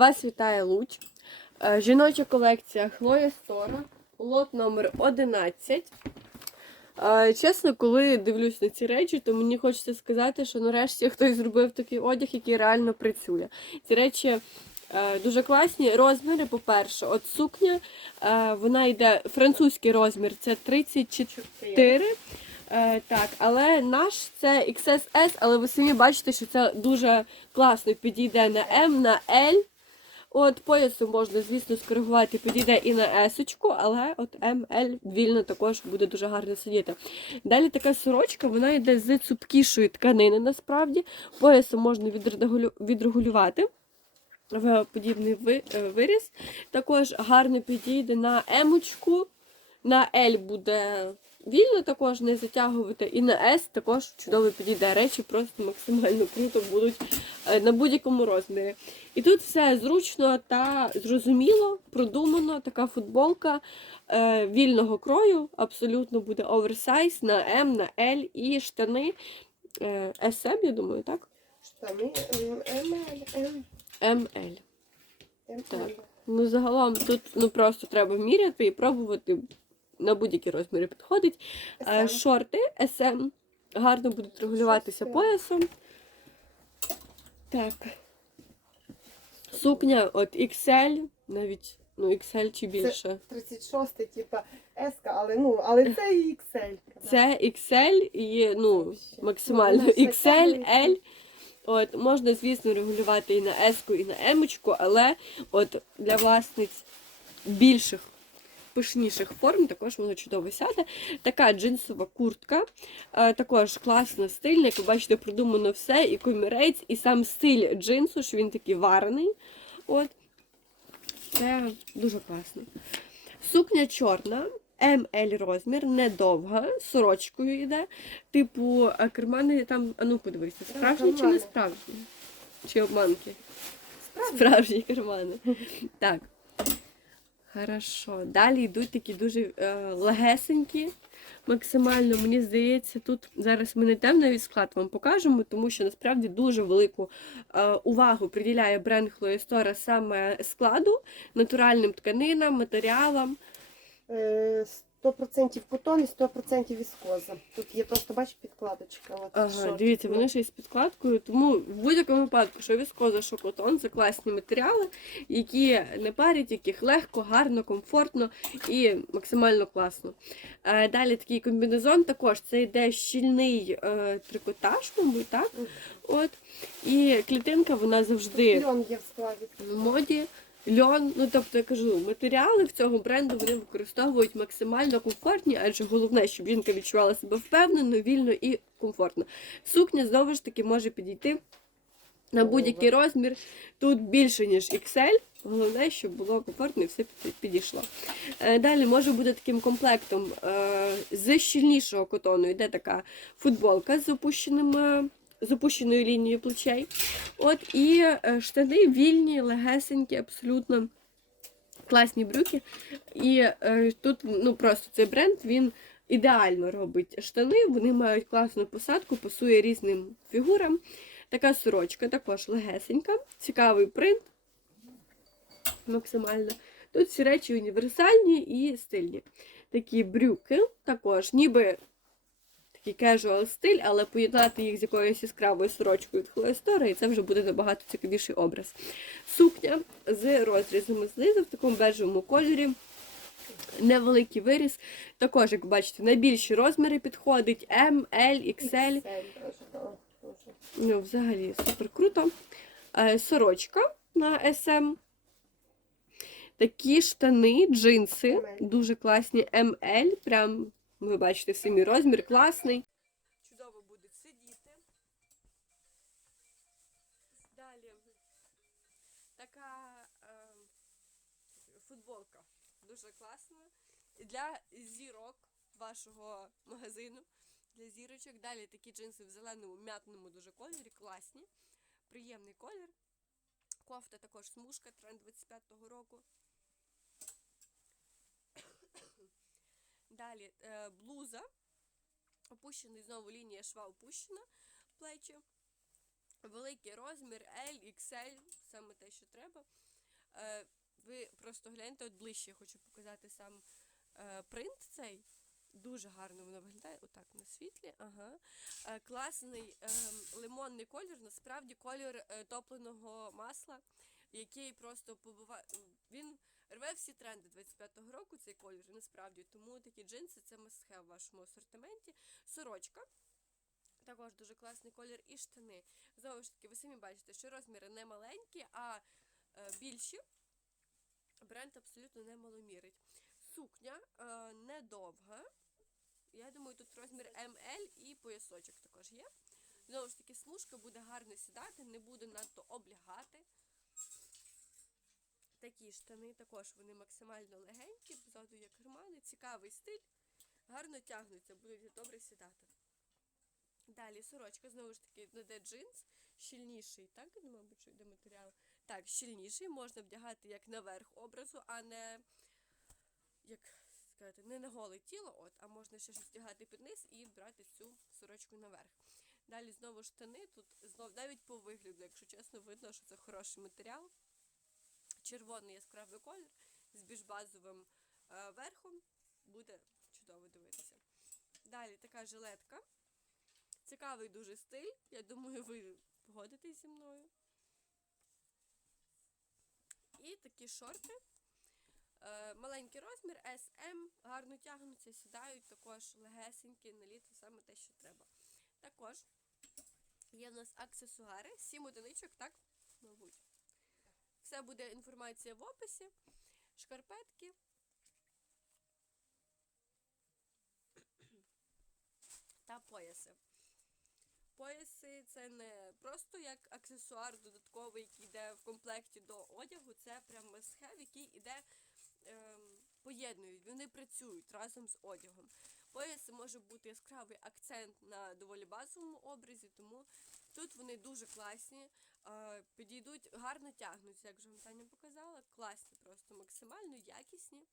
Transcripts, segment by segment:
Вас вітає Луч. Е, Жіноча колекція Хлоя Стора, лот номер 11. Е, Чесно, коли дивлюсь на ці речі, то мені хочеться сказати, що нарешті хтось зробив такий одяг, який реально працює. Ці речі е, дуже класні. Розміри, по-перше, от сукня, вона йде французький розмір, це 34. Е, так, але наш це XSS, але ви самі бачите, що це дуже класно підійде на М, на L. От поясом можна, звісно, скоригувати, підійде і на S, але от М, L вільно також буде дуже гарно сидіти. Далі така сорочка, вона йде з цупкішої тканини, насправді. Поясом можна відрегулювати в подібний е, виріз. Також гарно підійде на М-очку, на L буде вільно також не затягувати. І на S також чудово підійде. Речі просто максимально круто будуть е, на будь-якому розмірі. І тут все зручно та зрозуміло, продумано. Така футболка е, вільного крою, абсолютно буде оверсайз на М, на L і штани е, SM, я думаю, так? Штани ML. МЛ. Так. Ну, загалом тут ну просто треба міряти і пробувати на будь-які розміри підходить. Е, СМ. Шорти SM гарно будуть регулюватися Щось, поясом. Так. Сукня от XL, навіть ну, XL чи більше. 36 типа S, але ну, але це і XL. Це XL і ну, максимально Ну, XL. L. От, можна, звісно, регулювати і на S, і на M, але от для власниць більших, пишніших форм також воно чудово сяде. Така джинсова куртка, е, також класна, стильна, як ви бачите, продумано все, і комірець, і сам стиль джинсу, що він такий варений. От. Це дуже класно. Сукня чорна, ML розмір, недовга, сорочкою йде. Типу, а кармани там, а ну подивися, справжні чи не справжні? Чи обманки? Справжні кармани. Так. Хорошо. Далі йдуть такі дуже е, легесенькі. Максимально, мені здається, тут зараз ми не темний склад вам покажемо, тому що насправді дуже велику е, увагу приділяє бренд Хлоєстора саме складу, натуральним тканинам, матеріалам. Е, 100% кутон і 100% віскоза. Тут є просто, бач, підкладочка. От, Ага, шортик. дивіться, вони ще й з підкладкою, тому в будь-якому випадку, що віскоза, що котон, це класні матеріали, які не парять, яких легко, гарно, комфортно і максимально класно. Е, далі такий комбінезон також це йде щільний е, трикотаж, мабуть, так? От. І клітинка вона завжди в моді. Льон, ну тобто я кажу, матеріали в цього бренду вони використовують максимально комфортні, адже головне, щоб жінка відчувала себе впевнено, вільно і комфортно. Сукня знову ж таки може підійти на будь-який розмір. Тут більше, ніж XL. Головне, щоб було комфортно і все підійшло. Е, Далі може бути таким комплектом е, з щільнішого котону. Йде така футболка з опущеним. З опущеною лінією плечей. От і е, штани вільні, легесенькі, абсолютно класні брюки. І е, тут ну просто цей бренд він ідеально робить штани. Вони мають класну посадку, пасує різним фігурам. Така сорочка також легесенька, цікавий принт. Максимально. Тут всі речі універсальні і стильні. Такі брюки також, ніби такий casual стиль, але поєднати їх з якоюсь яскравою сорочкою від Chloe і це вже буде набагато цікавіший образ. Сукня з розрізами знизу в такому бежевому кольорі. Невеликий виріз. Також, як бачите, на більші розміри підходить M, L, XL. Ну, взагалі супер круто. Е, Сорочка на SM. Такі штани, джинси, дуже класні. ML. Прям ви бачите самі розмір, класний. Чудово будуть сидіти. Далі така е, футболка. Дуже класна. Для зірок вашого магазину для зірочок. Далі такі джинси в зеленому м'ятному дуже кольорі, класні. Приємний колір. Кофта також смужка, тренд 25-го року. Далі е, блуза. Опущений знову лінія шва опущена плечі. Великий розмір L, XL, саме те, що треба. Е, ви просто гляньте от ближче, я хочу показати сам е, принт цей. Дуже гарно воно виглядає. Отак на світлі. Ага. Класний е, лимонний колір. Насправді колір топленого масла, який просто побуває. Він рве всі тренди 25-го року, цей колір. Насправді. Тому такі джинси це must в вашому асортименті. Сорочка. Також дуже класний колір і штани. Знову ж таки, ви самі бачите, що розміри не маленькі, а е, більші. Бренд абсолютно не маломірить. Сукня е, недовга. Я думаю, тут розмір ML і поясочок також є. Знову ж таки, смужка буде гарно сідати, не буде надто облягати. Такі штани також вони максимально легенькі, позаду є кармани, цікавий стиль, гарно тягнуться, будуть добре сідати. Далі сорочка, знову ж таки, де джинс, щільніший, так? Мабуть, йде матеріал. Так, щільніший, можна вдягати як наверх образу, а не як сказати, не на голе тіло, от, а можна ще щось вдягати під низ і брати цю сорочку наверх. Далі знову штани, тут знов навіть по вигляду, якщо чесно, видно, що це хороший матеріал. Червоний яскравий колір з більш базовим е, верхом. Буде чудово дивитися. Далі така жилетка. Цікавий дуже стиль. Я думаю, ви погодитесь зі мною. І такі шорти. Е, маленький розмір, SM, гарно тягнуться, сідають, також легесенькі, на літо саме те, що треба. Також є в нас аксесуари, 7 одиничок, так? Мабуть. Все буде інформація в описі. Шкарпетки. Та пояси. Пояси це не просто як аксесуар додатковий, який йде в комплекті до одягу, це прям мust-have, який йде ем, поєднують, вони працюють разом з одягом. Пояс може бути яскравий акцент на доволі базовому образі, тому тут вони дуже класні, підійдуть, гарно тягнуться, як вже вам Таня показала. Класні, просто максимально якісні,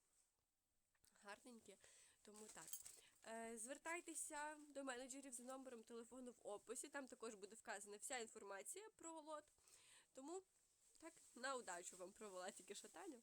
гарненькі. Тому так. Е, Звертайтеся до менеджерів за номером телефону в описі. Там також буде вказана вся інформація про лот. Тому так, на удачу вам провела тільки що Таня.